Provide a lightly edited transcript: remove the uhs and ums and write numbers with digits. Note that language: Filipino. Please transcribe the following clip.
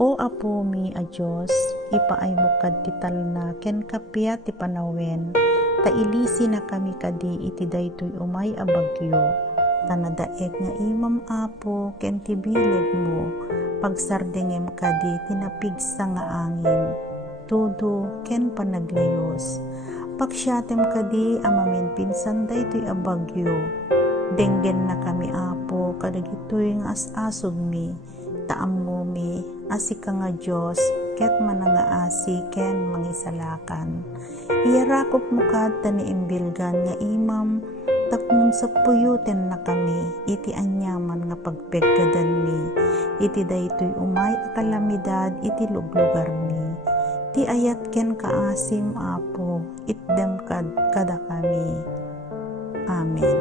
O apo mi a Diyos, ipaay mo kad ti talna ken kapya ti panawen, tailisi na kami kadi iti daytoy umay a bagyo. Tanadaek nga imam apo ken ti bileg mo, pagsardengem kadi tinapigsa nga angin, tudo ken panaglayos. Pagsyatem kadi amamin pinsan daytoy a bagyo, denggen na kami apo kadagitoy nga as-asog mi, taammo mi asika nga Diyos ket manangaasi ken mangisalakan. Iyarakop mo kad tani imbilgan nga imam, tapnon sa puyuten na kami iti anyaman nga pagpeggadan mi, iti daytoy umay a kalamidad iti luglugar mi. Ti ayat ken kaasim apo, itdem kad kada kami. Amen.